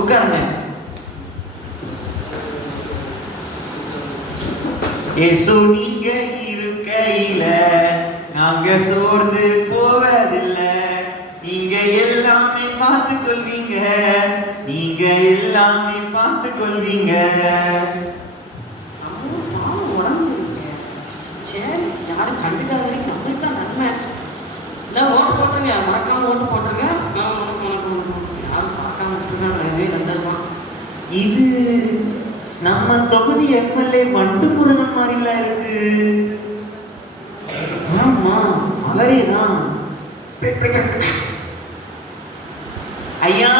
உட்காருங்க. ஏசு நீங்க இருக்கையில நாங்க சோர்ந்து போவதில்லை. நீங்க எல்லாமே பார்த்து கொள்வீங்க, நீங்க எல்லாமே பார்த்து கொள்வீங்க. சரி, யாரும் கண்டுக்காத வரைக்கும் நம்மளுக்கு தான் நன்மை. இல்லை ஓட்டு போட்டுருங்க, மறக்காம ஓட்டு போட்டுருங்க. யாரும் பார்க்காம விட்டுருக்காங்க, இதே நல்லதுதான். இது நம்ம தொகுதி எம்எல்ஏ வண்டு முருகன் மாதிரிலாம் இருக்கு. ஆமா, அவரே தான். ஐயா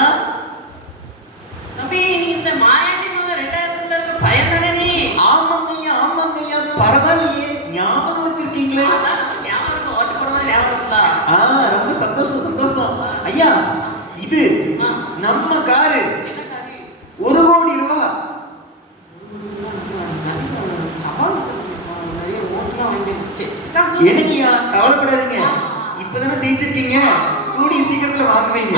தம்பி, நீ இந்த மாயாண்டி மகன் 2000 இருக்க பையன் தானே நீ? ஆமாங்க ஐயா, ஆமாங்க ஐயா. பரவாயில்லையே, ஞாபகம் வச்சிருக்கீங்களே. ஞாபகம் இருக்கும், ஓட்டு போடுறது ஞாபகம் இருக்குங்களா? ரொம்ப சந்தோஷம் சந்தோஷம். ஐயா, இது நம்ம காரு. 1 கோடி ரூபாய். எனக்குயா, கவலைப்படாதீங்க. இப்பதானே ஜெயிச்சிருக்கீங்க, கூடிய சீக்கிரத்துல வாங்குவீங்க.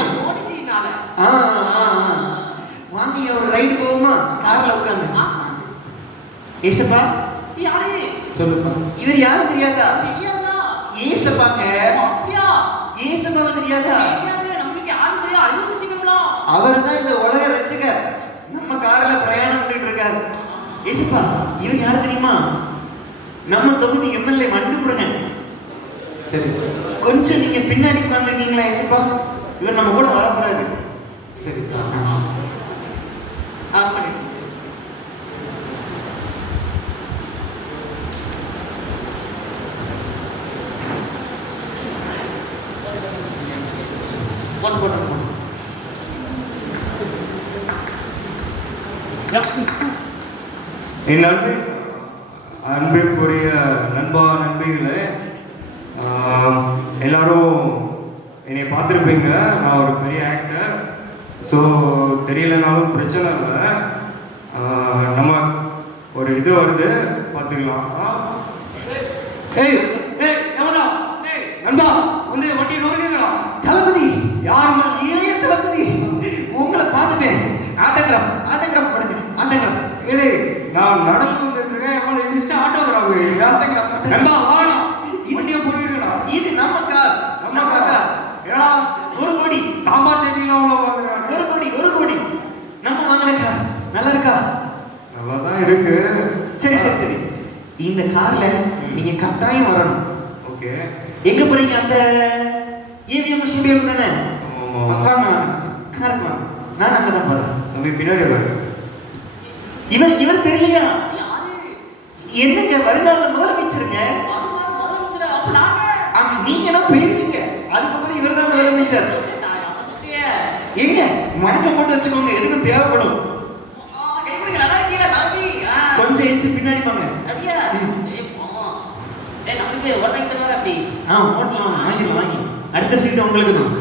வாங்க, ஒரு ரைடு போவோமா? கார்ல உட்காந்து. ஏசப்பா யாரு சொல்லுப்பா. இவர் யாரும் தெரியாதா? தெரியாதா? ஏசப்பாங்க. அப்படியா? ஏசப்பாவை தெரியாதா? தெரியாது. நமக்கு யாரும் தெரியாது, அறிமுகப்படுத்திக்கணும்ல. அவர் தான் இந்த உலக ரட்சகர். நம்ம கார்ல பிரயாணம் வந்துட்டு இருக்காரு. ஏசப்பா, இவர் யாரு தெரியுமா? நம்ம தொகுதி எம்எல்ஏ வண்டு முருகன். சரி, கொஞ்சம் நீங்க பின்னாடி உட்கார்ந்துருக்கீங்களா ஏசப்பா? இவர் நம்ம கூட வர போறாரு. சரி, என் அன்புக்குரிய நண்பா நண்பிகளே, எல்லாரும் என்னை பார்த்துருப்பீங்க. நான் ஒரு பெரிய ஆக்டர். ஸோ தெரியலனாலும் பிரச்சனை இல்லை. நம்ம ஒரு இது வருது, பார்த்துக்கலாம். நண்பா வந்து வண்டி நோக்குங்களா? தளபதி யார்? இளைய தளபதி. உங்களை பார்த்துட்டேன். ஆட்டோகிராஃப் பண்ணுங்க, ஆட்டோகிராஃப். ஏழை, நான் நடந்து வந்துட்டு இருக்கேன். ஆட்டோகிராஃப் நண்பா வாடா, வண்டியை போடுவீங்களா? இது நம்ம கார், நம்ம கார். ஏடா, 1 கோடி. சாம்பார் சட்னிலாம் உள்ள வாங்குறாங்க. 1 கோடி நம்ம வாங்கின கார். நல்லா இருக்கா? நல்லா தான் இருக்கு. சரி. இந்த கார்ல நீங்க கட்டாயம் வரணும். ஓகே. எங்க போறீங்க? அந்த ஏவிஎம் ஸ்டுடியோக்கு தானே? வாங்க, காருக்கு வாங்க. நான் அங்கே தான் போறேன். தம்பி பின்னாடி வரு. இவர் தெரியலையா? என்னங்க, வருங்கால முதலமைச்சருங்க. நீங்க போயிருவீங்க, அதுக்கப்புறம் இவர் தான் முதலமைச்சர். எங்க மயக்கம் போட்டு வச்சுக்கோங்க, எதுக்கும் தேவைப்படும். கொஞ்சம் எச்சு பின்னாடி வாங்க. ஓட்டலாம், வாங்கி அடுத்த சீட்டு உங்களுக்கு தான்.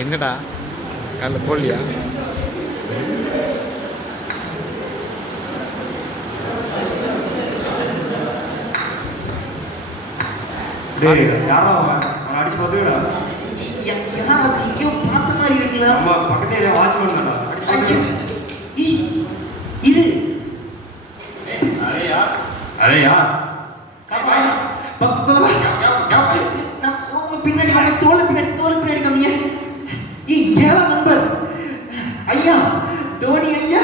என்னடா காலைல போடலையா? யாரா அவன் அடிச்சு பார்த்துக்கடா. யார் அது? எங்கேயோ பார்த்த மாதிரி இருக்குல்ல. நம்ம பக்கத்துல வாட்ச்மேன் தான்டா. இது அரே யார்? பின்னாடி வாங்க, தோல் பின்னாடி கம்மிய. 7ஆம் நம்பர் ஐயா, தோனி ஐயா.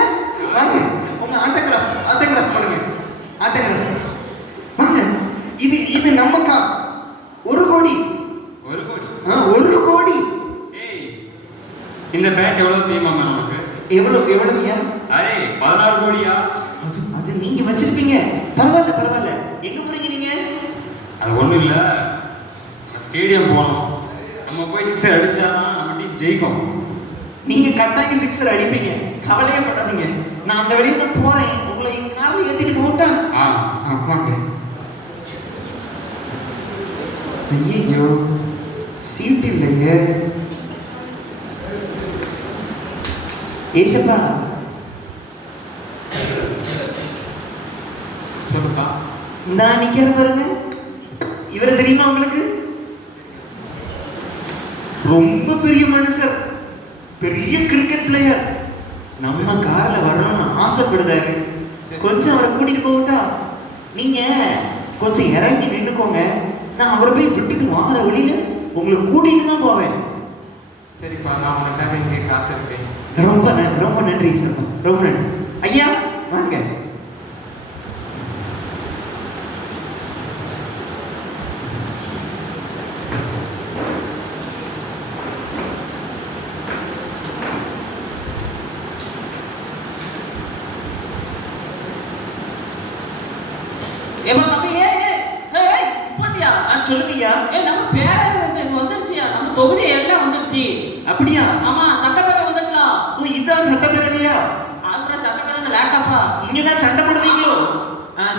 வாங்க, உங்க ஆட்டோகிராஃப் பண்ணுங்க. ஆட்டோகிராஃப் வாங்க. இது நம்ம கார். 1 கோடி. 1 கோடி. இந்த பேண்ட் எவ்வளவு தெரியுமா நமக்கு? எவ்வளவுயா? அரே 16 கோடியா? அது நீங்க வச்சிருப்பீங்க. பரவாயில்ல. எங்க போறீங்க நீங்க? அது ஒண்ணும் இல்ல, ஸ்டேடியம் போனோம். நம்ம போய் 6 அடிச்சாதான் நம்ம டீம் ஜெயிக்கும். நீங்க கட்டாயம் 6 அடிப்பீங்க, கவலையே படாதீங்க. நான் அந்த வழியில தான் போறேன். உங்களை கார்ல ஏத்திட்டு போட்டா? வாங்க. ஐயோ, சீட் இல்லையே. ஏசப்பா சொல்லுப்பா. இந்த நிக்கிற பாருங்க, இவரை தெரியுமா உங்களுக்கு? ரொம்ப பெரிய மனுஷர், பெரிய கிரிக்கெட் பிளேயர். நம்ம கார்ல வரணும்னு ஆசைப்படுறாரு. கொஞ்சம் அவரை கூட்டிட்டு போகட்டா? நீங்க கொஞ்சம் இறங்கி நின்னுக்கோங்க, நான் அவரை போய் விட்டுட்டு வாங்குற வழியில உங்களை கூட்டிட்டு தான் போவேன். சரிப்பா, நான் உனக்காக இங்கே காத்திருக்கேன். ரொம்ப நன்றி சார், ரொம்ப நன்றி. ஐயா வாங்க. ஏப்பா தம்பி, போட்டியா? சொல்லுங்கய்யா. நம்ம பேரர் இது வந்துருச்சியா, நம்ம தொகுதி எல்லாம் வந்துருச்சு. அப்படியா? ஆமா, சட்டப்பேரவை வந்துட்டலாம். ஓ, இதான் சட்டப்பேரவையா? அப்புறம் சட்டப்பேரவை லேப்டாப்பா. இங்கதான் சண்டை போடுவீங்களோ?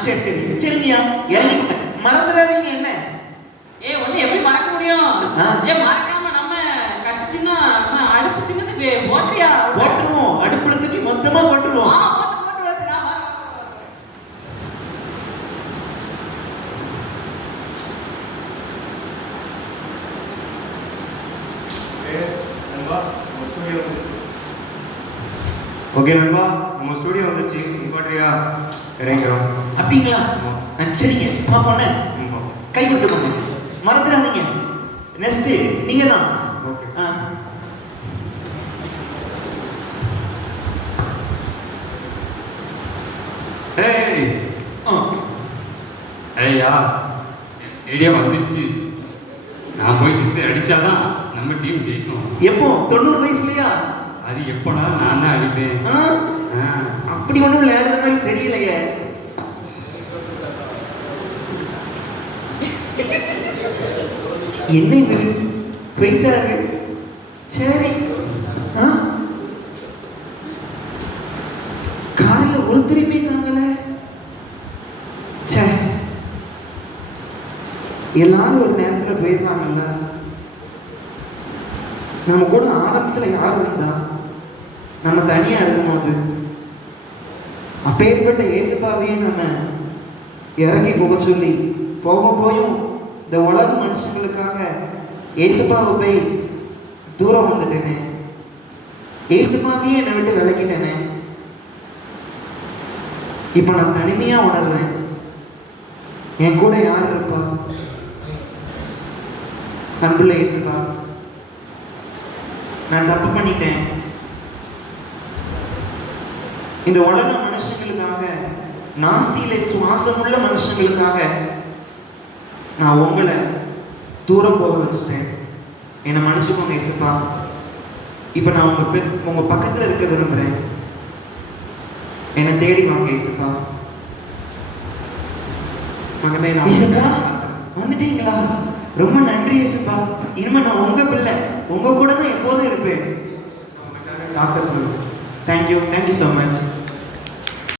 சரி சரி சரிங்கய்யா, இறங்கிக்கோங்க, மறந்துடாதீங்க. என்ன ஒண்ணு எப்படி மறக்க முடியும்? ஆ. மறக்காம நம்ம கட்சி சின்ன அடுப்பு சின்னத்துக்கு போட்டியா? போட்டுருவோம், அடுப்புல தூக்கி மொத்தமா போட்டுருவோம். போட்டு ஓகே நண்பா, நம்ம ஸ்டுடியோ வந்துச்சு. இம்பார்ட்டியா இறங்கிறோம். அப்படிங்களா? சரிங்க, பாப்போண்ணே. கை கொடுத்துக்கோங்க, மறந்துடாதீங்க. நெக்ஸ்ட் நீங்க தான். ஓகே. ஐயா, ஸ்டேடியம் வந்துருச்சு. நான் போய் 6 அடிச்சாதான் நம்ம டீம் ஜெயிக்கும். எப்போ? 90 வயசுலயா? அது எப்படா நான் தான் அடிப்பேன். அப்படி ஒண்ணும் விளையாடுற மாதிரி தெரியலையே. என்ன இவரு போயிட்டாரு? சரி, கார்ல ஒருத்தருமே காங்கல. சரி, எல்லாரும் ஒரு நேரத்துல போயிருந்தாங்கல்ல. நம்ம கூட ஆரம்பத்துல யார் இருந்தா? நம்ம தனியா இருக்கும்போது அப்பேற்பட்ட இயேசுப்பாவையே நம்ம இறங்கி போக சொல்லி போயும் இந்த உலக மனுஷங்களுக்காக இயேசுப்பாவை போய் தூரம் வந்துட்டேனே, இயேசுப்பாவையே என்னை விட்டு விலகிட்டேனே. இப்ப நான் தனிமையா உணர்றேன். என் கூட யார் இருப்பா? அன்புள்ள இயேசுப்பா, நான் தப்பு பண்ணிட்டேன். இந்த உலக மனுஷங்களுக்காக, நாசியில சுவாசமுள்ள மனுஷங்களுக்காக நான் உங்களை தூரம் போக வச்சுட்டேன். என்னை மன்னிச்சுக்கோங்க இயேசுப்பா. இப்போ நான் உங்க பக்கத்தில் இருக்க விரும்புகிறேன். என்னை தேடி வாங்க இயேசுப்பா. மகனே, இயேசுப்பா வந்துட்டீங்களா? ரொம்ப நன்றி இயேசுப்பா. இனிமே நான் உங்க பிள்ளை, உங்க கூட தான் எப்போதும் இருப்பேன். காத்திருக்கணும். Thank you so much.